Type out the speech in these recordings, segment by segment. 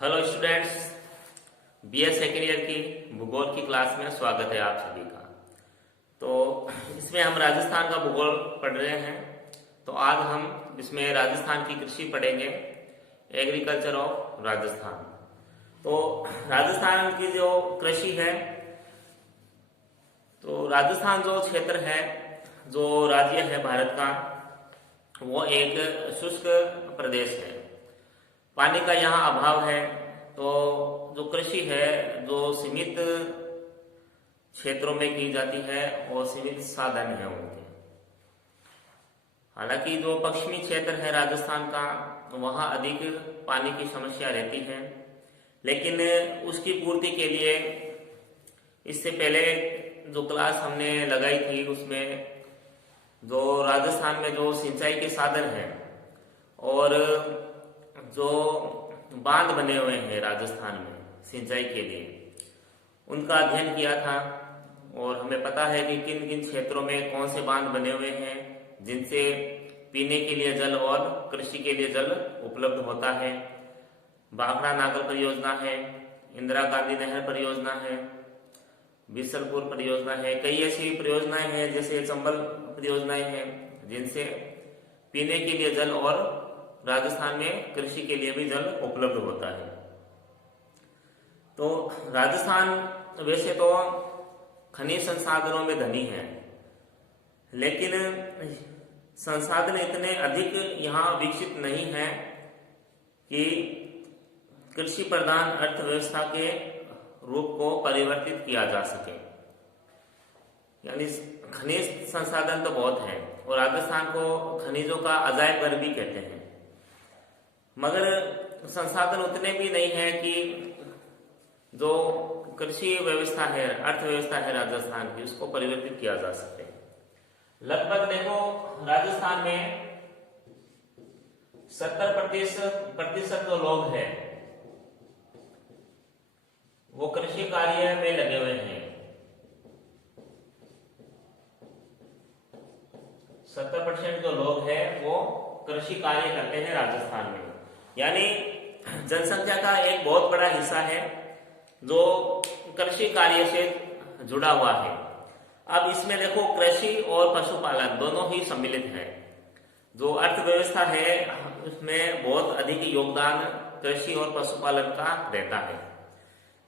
Hello students, BA second year की भूगोल की क्लास में स्वागत है आप सभी का। तो इसमें हम राजस्थान का भूगोल पढ़ रहे हैं। तो आज हम इसमें राजस्थान की कृषि पढ़ेंगे, एग्रीकल्चर ऑफ राजस्थान। तो राजस्थान की जो कृषि है, तो राजस्थान जो क्षेत्र है, जो राज्य है भारत का, वो एक शुष्क प्रदेश है। पानी का यहाँ अभाव है। तो जो कृषि है, जो सीमित क्षेत्रों में की जाती है और सीमित साधन है उनके। हालांकि जो पश्चिमी क्षेत्र है राजस्थान का, वहाँ अधिक पानी की समस्या रहती है, लेकिन उसकी पूर्ति के लिए इससे पहले जो क्लास हमने लगाई थी, उसमें जो राजस्थान में जो सिंचाई के साधन हैं और जो बांध बने हुए हैं राजस्थान में सिंचाई के लिए, उनका अध्ययन किया था। और हमें पता है कि किन किन क्षेत्रों में कौन से बांध बने हुए हैं जिनसे पीने के लिए जल और कृषि के लिए जल उपलब्ध होता है। भाखड़ा नागल परियोजना है, इंदिरा गांधी नहर परियोजना है, बिसलपुर परियोजना है। कई ऐसी परियोजनाएं हैं जैसे चंबल परियोजनाएं हैं जिनसे पीने के लिए जल और राजस्थान में कृषि के लिए भी जल उपलब्ध होता है। तो राजस्थान वैसे तो खनिज संसाधनों में धनी है, लेकिन संसाधन इतने अधिक यहाँ विकसित नहीं है कि कृषि प्रधान अर्थव्यवस्था के रूप को परिवर्तित किया जा सके। यानी खनिज संसाधन तो बहुत है और राजस्थान को खनिजों का अजायब घर भी कहते हैं, मगर संसाधन उतने भी नहीं है कि जो कृषि व्यवस्था है, अर्थव्यवस्था है राजस्थान की, उसको परिवर्तित किया जा सके। लगभग देखो, राजस्थान में 70% जो लोग हैं वो कृषि कार्य में लगे हुए हैं। 70% जो लोग हैं वो कृषि कार्य करते हैं राजस्थान में। यानी जनसंख्या का एक बहुत बड़ा हिस्सा है जो कृषि कार्य से जुड़ा हुआ है। अब इसमें देखो, कृषि और पशुपालन दोनों ही सम्मिलित है। जो अर्थव्यवस्था है उसमें बहुत अधिक योगदान कृषि और पशुपालन का रहता है।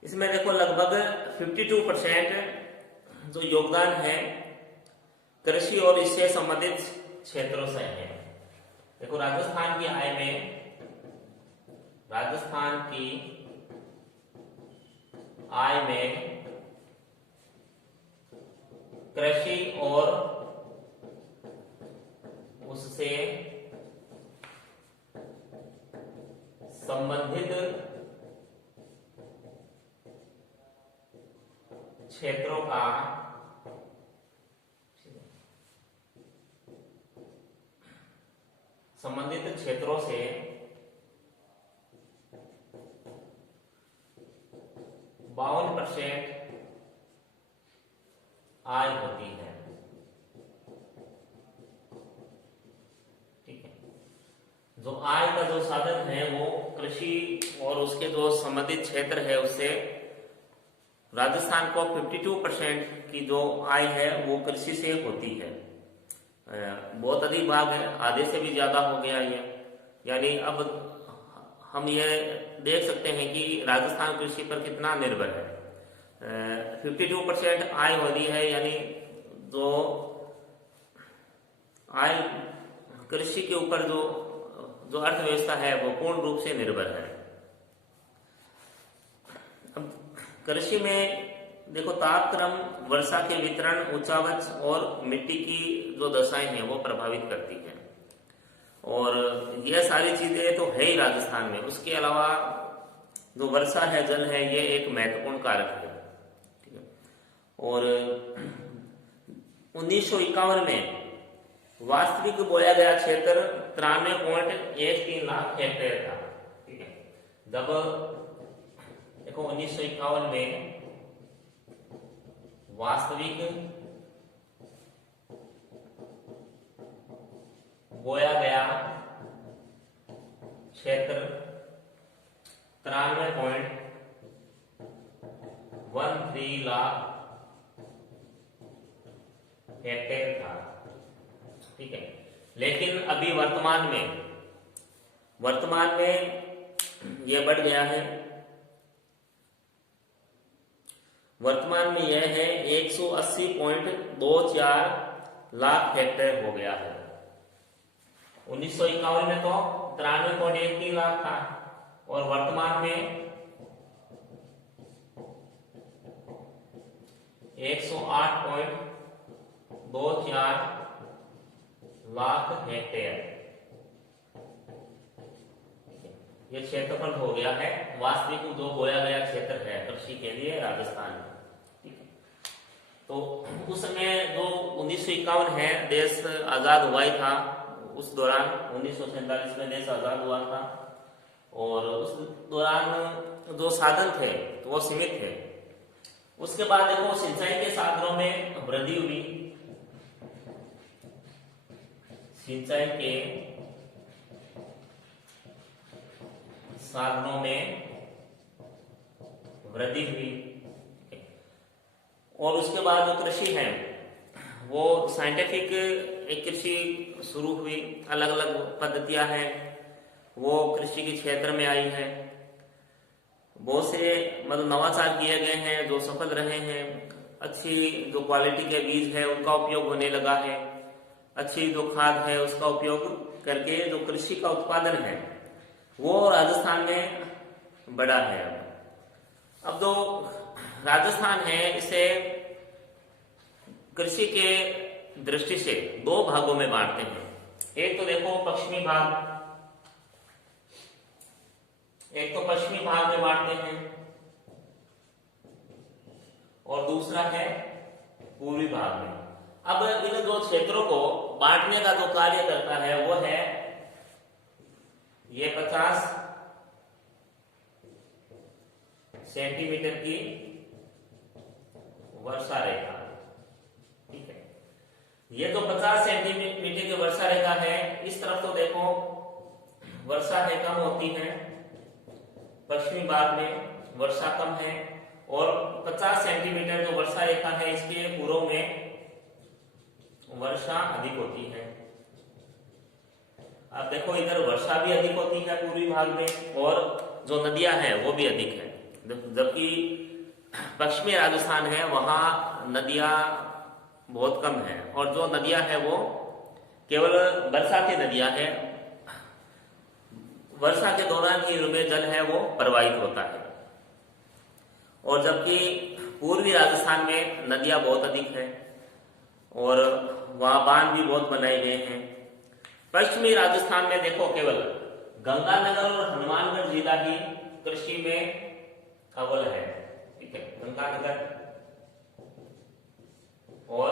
इसमें देखो लगभग 52% जो योगदान है कृषि और इससे संबंधित क्षेत्रों से है। देखो, राजस्थान की आय में, राजस्थान की आय में कृषि और उससे संबंधित क्षेत्रों का संबंधित क्षेत्रों से 52% आय होती है। ठीक है, जो आय का जो साधन है वो कृषि और उसके जो संबंधित क्षेत्र है उससे राजस्थान को 52% की जो आय है वो कृषि से होती है। बहुत अधिक भाग है, आधे से भी ज्यादा हो गया ये। यानी अब हम ये देख सकते हैं कि राजस्थान कृषि पर कितना निर्भर है। 52% आय हो रही है, यानी जो आय कृषि के ऊपर जो जो अर्थव्यवस्था है वो पूर्ण रूप से निर्भर है। अब कृषि में देखो, तापक्रम, वर्षा के वितरण, ऊंचावच और मिट्टी की जो दशाएं हैं वो प्रभावित करती है। और यह सारी चीजें तो है ही राजस्थान में। उसके अलावा जो वर्षा है, जल है, ये एक महत्वपूर्ण कारक है। ठीक है, और 1951 में वास्तविक बोया गया क्षेत्र 93.13 लाख हेक्टेयर था। ठीक है, जब देखो 1951 में वास्तविक बोया गया क्षेत्र 93.13 लाख हेक्टेयर था। ठीक है, लेकिन अभी वर्तमान में यह बढ़ गया है। वर्तमान में यह है 180.24 लाख हेक्टेयर हो गया है। 1951 में तो 93.13 लाख था और वर्तमान में 108.24 लाख हेक्टेयर ये क्षेत्रफल हो गया है। वास्तविक जो बोया गया क्षेत्र है कृषि के लिए राजस्थान में। ठीक है, तो उस समय जो 1951 है देश आजाद हुआ ही था। उस दौरान 1947 में देश आजाद हुआ था और उस दौरान जो साधन थे तो वो सीमित थे। उसके बाद देखो सिंचाई के साधनों में वृद्धि हुई। सिंचाई के साधनों में वृद्धि हुई और उसके बाद जो कृषि है वो साइंटिफिक एक कृषि शुरू हुई। अलग अलग पद्धतियां हैं वो कृषि के क्षेत्र में आई है। बहुत से मतलब नवाचार किए गए हैं जो सफल रहे हैं। अच्छी जो क्वालिटी के बीज है उनका उपयोग होने लगा है। अच्छी जो खाद है उसका उपयोग करके जो कृषि का उत्पादन है वो राजस्थान में बढ़ा है। अब जो राजस्थान है इसे कृषि के दृष्टि से दो भागों में बांटते हैं। एक तो देखो पश्चिमी भाग में बांटते हैं और दूसरा है पूर्वी भाग में। अब इन दो क्षेत्रों को बांटने का जो कार्य करता है वो है ये 50 सेंटीमीटर की वर्षा रेखा। ठीक है, ये जो 50 सेंटीमीटर की वर्षा रेखा है इस तरफ तो देखो वर्षा है कम होती है, पश्चिमी भाग में वर्षा कम है और 50 सेंटीमीटर जो वर्षा रेखा है इसके पूर्व में वर्षा अधिक होती है। अब देखो इधर वर्षा भी अधिक होती है पूर्वी भाग में और जो नदियां हैं वो भी अधिक है। जबकि पश्चिमी राजस्थान है वहां नदियां बहुत कम है और जो नदियां हैं वो केवल बरसाती नदियां हैं। वर्षा के दौरान ही उनमें जल है वो प्रवाहित होता है और जबकि पूर्वी राजस्थान में नदियां बहुत अधिक है और वहां बांध भी बहुत बनाए गए हैं। पश्चिमी राजस्थान में देखो केवल गंगानगर और हनुमानगढ़ जिला ही कृषि में अव्वल है। ठीक है, गंगानगर और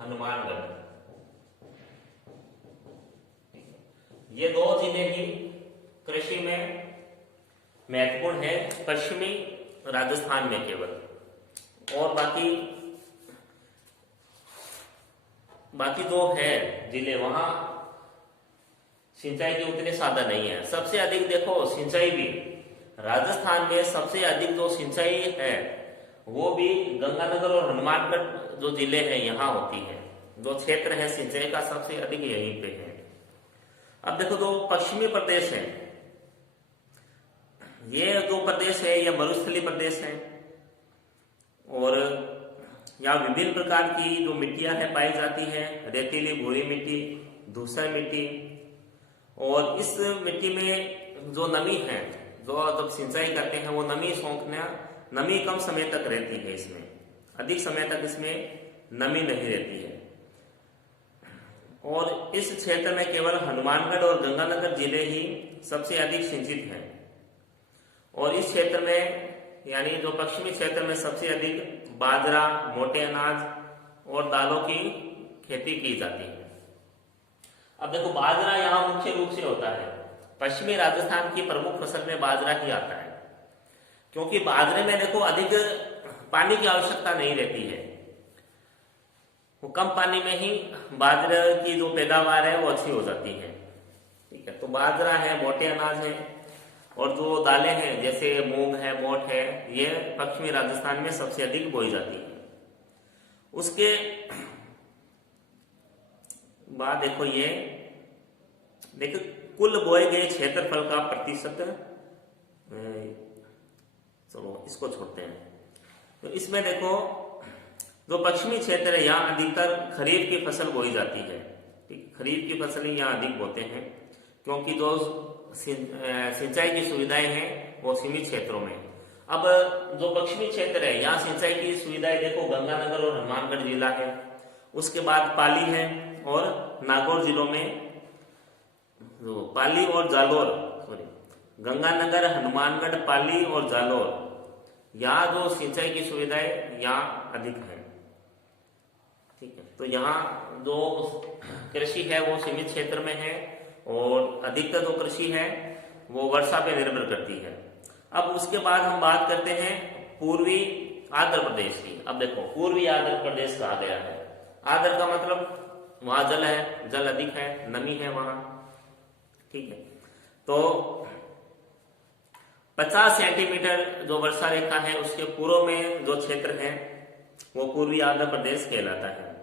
हनुमानगढ़ ये दो जिले ही कृषि में महत्वपूर्ण है पश्चिमी राजस्थान में केवल। और बाकी जो है जिले वहां सिंचाई के उतने साधन नहीं है। सबसे अधिक देखो सिंचाई भी राजस्थान में सबसे अधिक जो सिंचाई है वो भी गंगानगर और हनुमानगढ़ जो जिले हैं यहाँ होती है। जो क्षेत्र है सिंचाई का सबसे अधिक यहीं पे है। अब देखो जो पश्चिमी प्रदेश है ये जो प्रदेश है ये मरुस्थलीय प्रदेश है और यहाँ विभिन्न प्रकार की जो मिट्टियां हैं पाई जाती है। रेतीली भूरी मिट्टी, धूसर मिट्टी और इस मिट्टी में जो नमी है जो जब सिंचाई करते हैं वो नमी कम समय तक रहती है। इसमें अधिक समय तक इसमें नमी नहीं रहती है और इस क्षेत्र में केवल हनुमानगढ़ और गंगानगर जिले ही सबसे अधिक सिंचित हैं और इस क्षेत्र में यानी जो पश्चिमी क्षेत्र में सबसे अधिक बाजरा, मोटे अनाज और दालों की खेती की जाती है। अब देखो बाजरा यहाँ मुख्य रूप से होता है। पश्चिमी राजस्थान की प्रमुख फसल में बाजरा ही आता है क्योंकि बाजरे में देखो अधिक पानी की आवश्यकता नहीं रहती है। वो कम पानी में ही बाजरे की जो पैदावार है वो अच्छी हो जाती है। ठीक है, तो बाजरा है, मोटे अनाज है और जो दालें हैं जैसे मूंग है, मोठ है, ये पश्चिमी राजस्थान में सबसे अधिक बोई जाती है। उसके बाद देखो कुल बोए गए क्षेत्रफल का प्रतिशत, चलो इसको छोड़ते हैं। तो इसमें देखो जो पश्चिमी क्षेत्र है यहाँ अधिकतर खरीफ की फसल बोई जाती है। ठीक, खरीफ की फसल यहाँ अधिक बोते हैं क्योंकि जो सिंचाई की सुविधाएं हैं वो सीमित क्षेत्रों में। अब जो पश्चिमी क्षेत्र है यहाँ सिंचाई की सुविधाएं देखो गंगानगर और हनुमानगढ़ जिला है, उसके बाद पाली है और नागौर जिलों में, जो पाली और जालोर, गंगानगर, हनुमानगढ़, पाली और जालोर, यहाँ जो सिंचाई की सुविधाएं यहाँ अधिक है। ठीक है, तो यहाँ जो कृषि है वो सीमित क्षेत्र में है और अधिकतर जो कृषि है वो वर्षा पे निर्भर करती है। अब उसके बाद हम बात करते हैं पूर्वी आंध्र प्रदेश की। अब देखो पूर्वी आंध्र प्रदेश कहा गया है। आंध्र का मतलब वहां जल है, जल अधिक है, नमी है वहां। ठीक है, तो 50 सेंटीमीटर जो वर्षा रेखा है उसके पूर्व में जो क्षेत्र है वो पूर्वी आंध्र प्रदेश कहलाता है।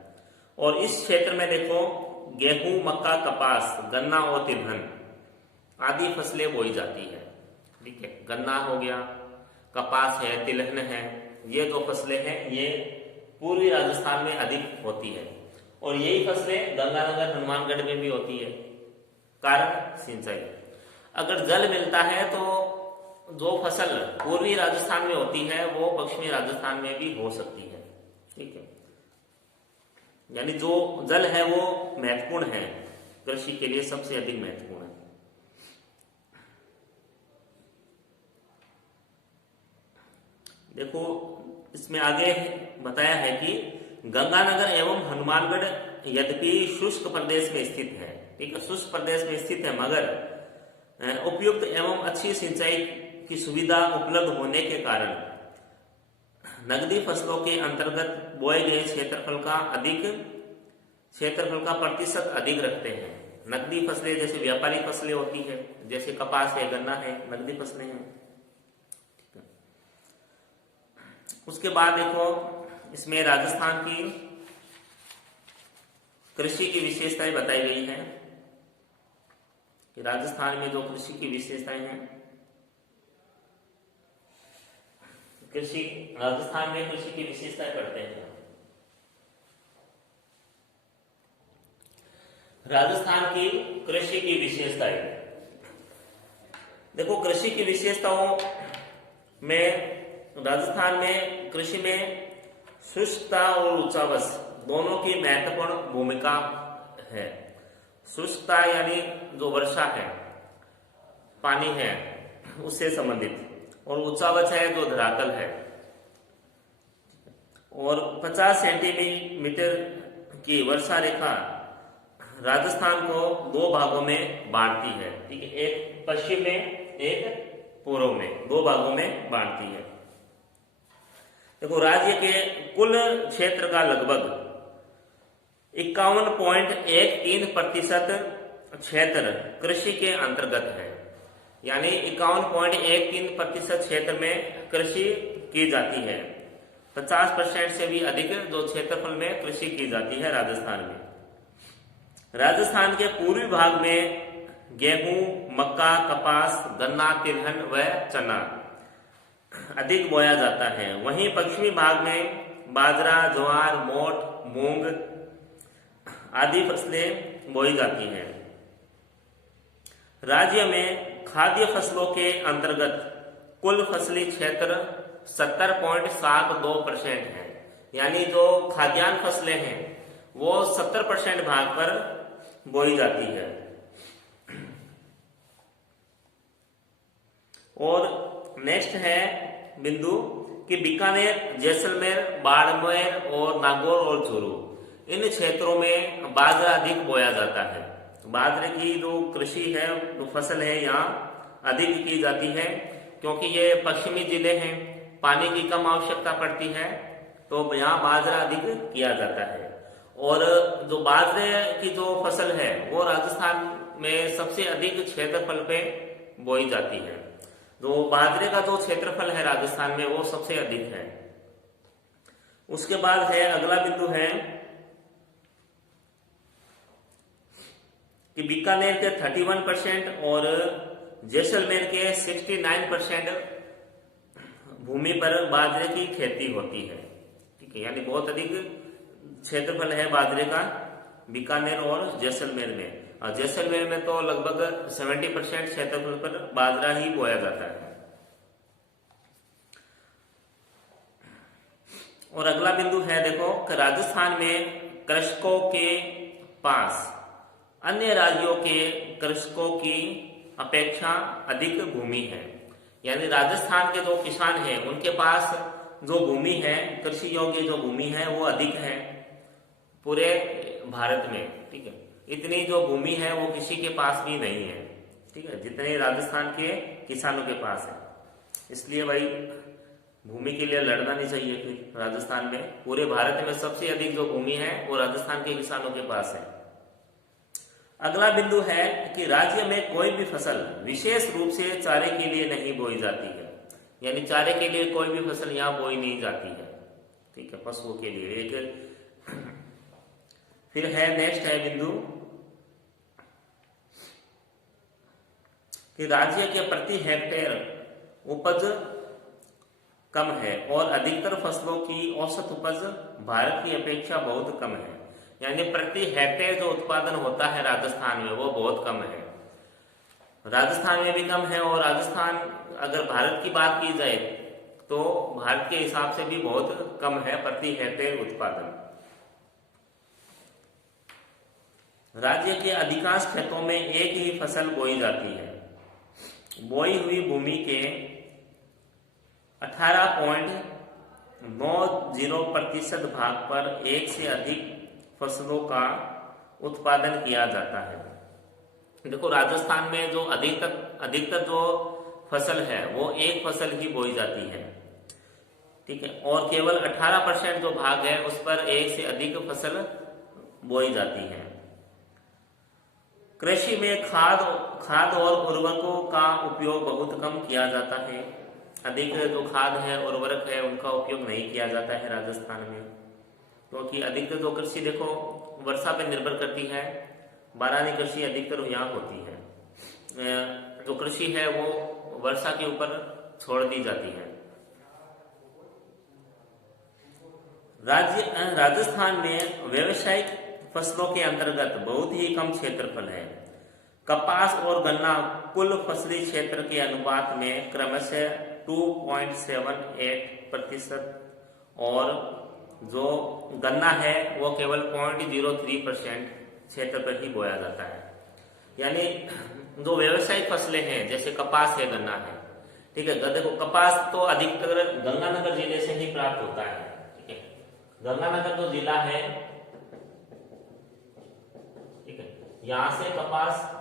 और इस क्षेत्र में देखो गेहूं, मक्का, कपास, गन्ना और तिलहन आदि फसलें बोई जाती है। ठीक है, गन्ना हो गया, कपास है, तिलहन है, ये जो फसलें हैं ये पूर्वी राजस्थान में अधिक होती है और यही फसलें गंगानगर, हनुमानगढ़ में भी होती है। कारण सिंचाई। अगर जल मिलता है तो जो फसल पूर्वी राजस्थान में होती है वो पश्चिमी राजस्थान में भी हो सकती है। ठीक है, यानी जो जल है वो महत्वपूर्ण है, कृषि के लिए सबसे अधिक महत्वपूर्ण है। देखो इसमें आगे बताया है कि गंगानगर एवं हनुमानगढ़ यद्यपि शुष्क प्रदेश में स्थित है, ठीक है, शुष्क प्रदेश में स्थित है, मगर उपयुक्त एवं अच्छी सिंचाई की सुविधा उपलब्ध होने के कारण नगदी फसलों के अंतर्गत बोए गए क्षेत्रफल का प्रतिशत अधिक रखते हैं। नगदी फसलें जैसे व्यापारिक फसलें होती है, जैसे कपास है, गन्ना है, नगदी फसलें हैं। उसके बाद देखो इसमें राजस्थान की कृषि की विशेषताएं बताई गई हैं कि राजस्थान में जो कृषि की विशेषताएं हैं, राजस्थान में कृषि की विशेषताएं पढ़ते हैं। राजस्थान की कृषि की विशेषताएं देखो, कृषि की विशेषताओं में राजस्थान में कृषि में शुष्कता और उच्चावच दोनों की महत्वपूर्ण भूमिका है। शुष्कता यानी जो वर्षा है, पानी है, उससे संबंधित, और उच्चावच है जो धरातल है। और 50 सेंटीमीटर की वर्षा रेखा राजस्थान को दो भागों में बांटती है। ठीक है, एक पश्चिम में, एक पूर्व में, दो भागों में बांटती है। देखो राज्य के कुल क्षेत्र का लगभग 51.13% क्षेत्र कृषि के अंतर्गत है, यानी 51.13% क्षेत्र में कृषि की जाती है। 50% से भी अधिक जो क्षेत्रफल में कृषि की जाती है राजस्थान में। राजस्थान के पूर्वी भाग में गेहूं, मक्का, कपास, गन्ना, तिलहन व चना अधिक बोया जाता है। वहीं पश्चिमी भाग में बाजरा, ज्वार, मोठ, मूंग आदि फसलें बोई जाती हैं। राज्य में खाद्य फसलों के अंतर्गत कुल फसली क्षेत्र 70.72% है, यानी जो खाद्यान्न फसलें हैं वो 70% भाग पर बोई जाती है। और नेक्स्ट है बिंदु कि बीकानेर, जैसलमेर, बाड़मेर और नागौर और चूरू, इन क्षेत्रों में बाजरा अधिक बोया जाता है। बाजरे की जो कृषि है, जो फसल है, यहाँ अधिक की जाती है क्योंकि ये पश्चिमी जिले हैं, पानी की कम आवश्यकता पड़ती है, तो यहाँ बाजरा अधिक किया जाता है। और जो बाजरे की जो फसल है वो राजस्थान में सबसे अधिक क्षेत्रफल पे बोई जाती है। जो बाजरे का जो क्षेत्रफल है राजस्थान में वो सबसे अधिक है। उसके बाद है अगला बिंदु है कि बीकानेर के 31% और जैसलमेर के 69% भूमि पर बाजरे की खेती होती है। ठीक है, यानी बहुत अधिक क्षेत्रफल है बाजरे का बीकानेर और जैसलमेर में। और जैसलमेर में तो लगभग 70% क्षेत्रफल पर बाजरा ही बोया जाता है। और अगला बिंदु है देखो कि राजस्थान में कृषकों के पास अन्य राज्यों के कृषकों की अपेक्षा अधिक भूमि है। यानी राजस्थान के जो किसान हैं उनके पास जो भूमि है, कृषि योग्य जो भूमि है वो अधिक है पूरे भारत में। ठीक है, इतनी जो भूमि है वो किसी के पास भी नहीं है। ठीक है, जितने राजस्थान के किसानों के पास है। इसलिए भाई भूमि के लिए लड़ना नहीं चाहिए फिर राजस्थान में। पूरे भारत में सबसे अधिक जो भूमि है वो राजस्थान के किसानों के पास है। अगला बिंदु है कि राज्य में कोई भी फसल विशेष रूप से चारे के लिए नहीं बोई जाती है। यानी चारे के लिए कोई भी फसल यहाँ बोई नहीं जाती है। ठीक है, पशुओं के लिए एक। फिर है नेक्स्ट है बिंदु कि राज्य के प्रति हेक्टेयर उपज कम है और अधिकतर फसलों की औसत उपज भारत की अपेक्षा बहुत कम है। यानी प्रति हेक्टेयर जो उत्पादन होता है राजस्थान में वो बहुत कम है। राजस्थान में भी कम है और राजस्थान अगर भारत की बात की जाए तो भारत के हिसाब से भी बहुत कम है प्रति हेक्टेयर उत्पादन। राज्य के अधिकांश खेतों में एक ही फसल बोई जाती है। बोई हुई भूमि के 18.90% भाग पर एक से अधिक फसलों का उत्पादन किया जाता है। देखो राजस्थान में जो अधिकतर जो फसल है वो एक फसल ही बोई जाती है। ठीक है, और केवल 18% जो भाग है उस पर एक से अधिक फसल बोई जाती है। कृषि में खाद और उर्वरकों का उपयोग बहुत कम किया जाता है। अधिक जो खाद है उर्वरक है उनका उपयोग नहीं किया जाता है राजस्थान में, क्योंकि अधिकतर जो कृषि देखो वर्षा पर निर्भर करती है। बारानी कृषि अधिकतर यहाँ होती है। जो कृषि है वो वर्षा के ऊपर छोड़ दी जाती है। राजस्थान में व्यावसायिक फसलों के अंतर्गत बहुत ही कम क्षेत्रफल है। कपास और गन्ना कुल फसली क्षेत्र के अनुपात में क्रमशः 2.78% और जो गन्ना है वो केवल 0.03% क्षेत्र पर ही बोया जाता है। यानी जो व्यवसायिक फसलें हैं जैसे कपास है, गन्ना है, ठीक है, देखो कपास तो अधिकतर गंगानगर जिले से ही प्राप्त होता है। ठीक है, गंगानगर जो जिला है, ठीक है, यहाँ से कपास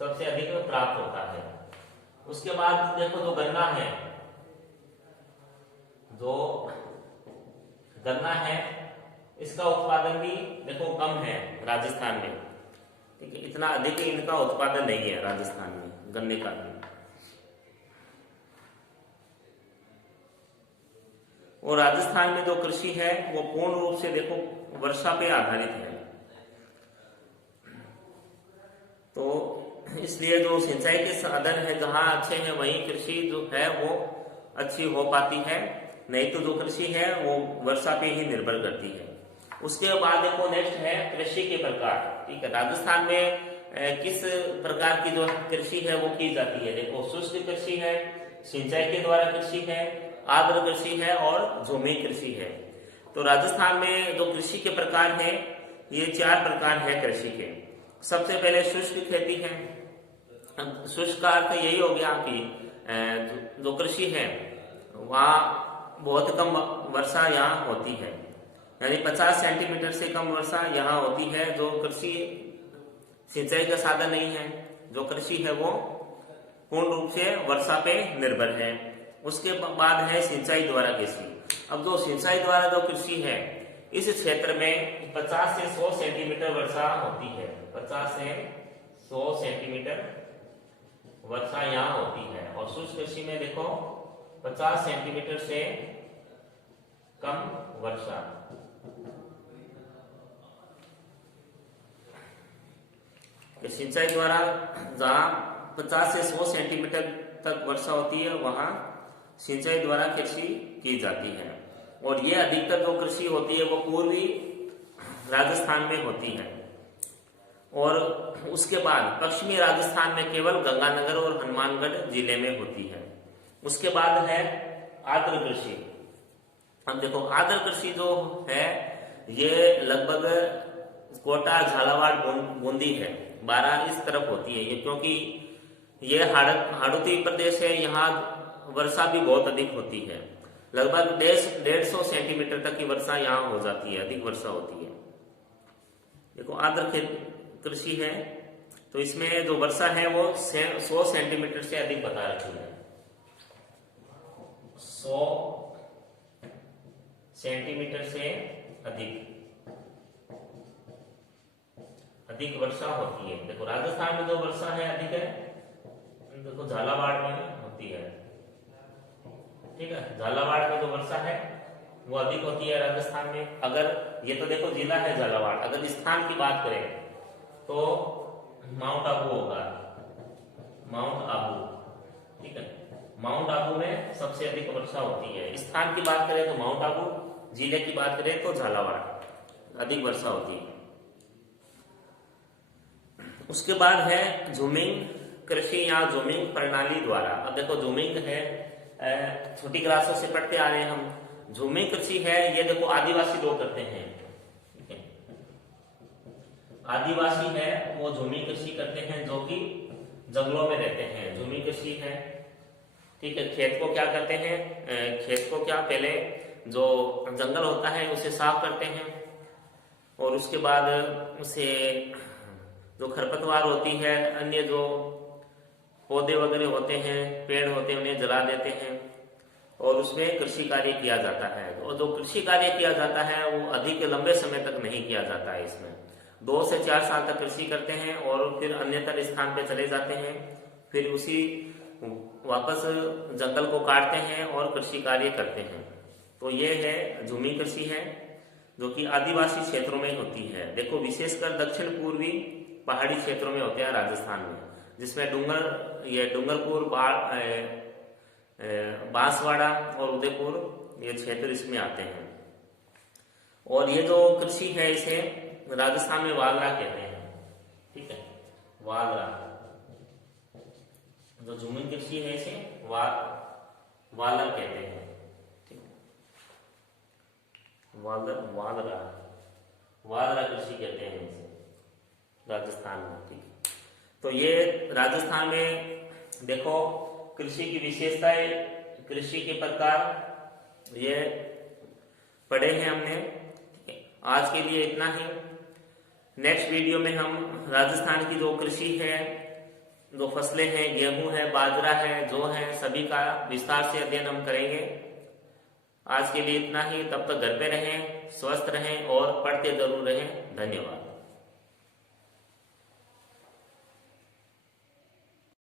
सबसे अधिक प्राप्त होता है। उसके बाद देखो जो गन्ना है, जो गन्ना है इसका उत्पादन भी देखो कम है राजस्थान में। ठीक है, इतना अधिक इनका उत्पादन नहीं है राजस्थान में गन्ने का भी। और राजस्थान में जो कृषि है वो पूर्ण रूप से देखो वर्षा पे आधारित है। तो इसलिए जो सिंचाई के साधन है जहां अच्छे हैं वहीं कृषि जो है वो अच्छी हो पाती है, नहीं तो जो कृषि है वो वर्षा पे ही निर्भर करती है। उसके बाद देखो नेक्स्ट है कृषि के प्रकार। ठीक है, राजस्थान में किस प्रकार की जो कृषि है वो की जाती है। देखो शुष्क कृषि है, सिंचाई के द्वारा कृषि है, आर्द्र कृषि है और झूमी कृषि है। तो राजस्थान में जो कृषि के प्रकार है ये 4 प्रकार है कृषि के। सबसे पहले शुष्क खेती है। शुष्क का अर्थ यही हो गया कि जो कृषि है वहाँ बहुत कम वर्षा यहाँ होती है, यानी 50 सेंटीमीटर से कम वर्षा यहाँ होती है। जो कृषि सिंचाई का साधन नहीं है, जो कृषि है वो पूर्ण रूप से वर्षा पे निर्भर है। उसके बाद है सिंचाई द्वारा कृषि। अब जो सिंचाई द्वारा जो कृषि है इस क्षेत्र में 50 से 100 सेंटीमीटर वर्षा होती है। 50 से 100 सेंटीमीटर वर्षा यहाँ होती है और शुष्क कृषि में देखो 50 सेंटीमीटर से कम वर्षा। सिंचाई द्वारा जहां 50 से 100 सेंटीमीटर तक वर्षा होती है वहां सिंचाई द्वारा कृषि की जाती है। और ये अधिकतर जो कृषि होती है वो पूर्वी राजस्थान में होती है। और उसके बाद पश्चिमी राजस्थान में केवल गंगानगर और हनुमानगढ़ जिले में होती है। उसके बाद है आर्द्र कृषि। अब देखो आर्द्र कृषि जो है ये लगभग कोटा, झालावाड़, बूंदी है, 12 इस तरफ होती है ये, क्योंकि ये हाड़ौती प्रदेश है, यहाँ वर्षा भी बहुत अधिक होती है। लगभग 150 सेंटीमीटर तक की वर्षा यहाँ हो जाती है, अधिक वर्षा होती है। देखो आर्द्र कृषि है तो इसमें जो वर्षा है वो 100 सेंटीमीटर से अधिक बता रखी है। 100 सेंटीमीटर से अधिक वर्षा होती है। देखो राजस्थान में जो वर्षा है अधिक है, देखो झालावाड़ में होती है, ठीक है, झालावाड़ में जो वर्षा है वो अधिक होती है राजस्थान में। अगर ये तो देखो जिला है झालावाड़, अगर स्थान की बात करें तो माउंट आबू होगा, माउंट आबू, ठीक है, माउंट आबू में सबसे अधिक वर्षा होती है। स्थान की बात करें तो माउंट आबू, जिले की बात करें तो झालावाड़, अधिक वर्षा होती है। उसके बाद है झूमिंग कृषि या झूमिंग प्रणाली द्वारा। अब देखो झूमिंग है, छोटी क्लासों से पढ़ते आ रहे हैं हम। झूमिंग कृषि है ये देखो आदिवासी लोग करते हैं, ठीक है, आदिवासी है वो झूमिंग कृषि करते हैं, जो कि जंगलों में रहते हैं। झूमिंग कृषि है, ठीक है, खेत को क्या करते हैं, खेत को क्या पहले जो जंगल होता है उसे साफ करते हैं और उसके बाद उसे जो खरपतवार होती है, अन्य जो पौधे वगैरह होते हैं, पेड़ होते हैं, उन्हें जला देते हैं और उसमें कृषि कार्य किया जाता है। और जो कृषि कार्य किया जाता है वो अधिक लंबे समय तक नहीं किया जाता है। इसमें 2 से 4 साल तक कृषि करते हैं और फिर अन्यतर स्थान पे चले जाते हैं, फिर उसी वापस जंगल को काटते हैं और कृषि कार्य करते हैं। तो ये है झूमी कृषि है जो कि आदिवासी क्षेत्रों में होती है। देखो विशेषकर दक्षिण पूर्वी पहाड़ी क्षेत्रों में होते हैं राजस्थान में, जिसमें डूंगरपुर, बांसवाड़ा और उदयपुर ये क्षेत्र इसमें आते हैं। और ये जो कृषि है इसे राजस्थान में वालरा कहते हैं, ठीक है, वालरा। जो झूमिंग कृषि है इसे वालर कहते हैं, ठीक, वालरा कृषि कहते हैं इसे राजस्थान में, ठीक। तो ये राजस्थान में देखो कृषि की विशेषताएं, कृषि के प्रकार ये पढ़े हैं हमने, ठीक है। आज के लिए इतना ही। नेक्स्ट वीडियो में हम राजस्थान की जो कृषि है, जो फसलें हैं, गेहूं है, बाजरा है, जौ है, सभी का विस्तार से अध्ययन हम करेंगे। आज के लिए इतना ही। तब तक घर पे रहें, स्वस्थ रहें और पढ़ते जरूर रहें। धन्यवाद।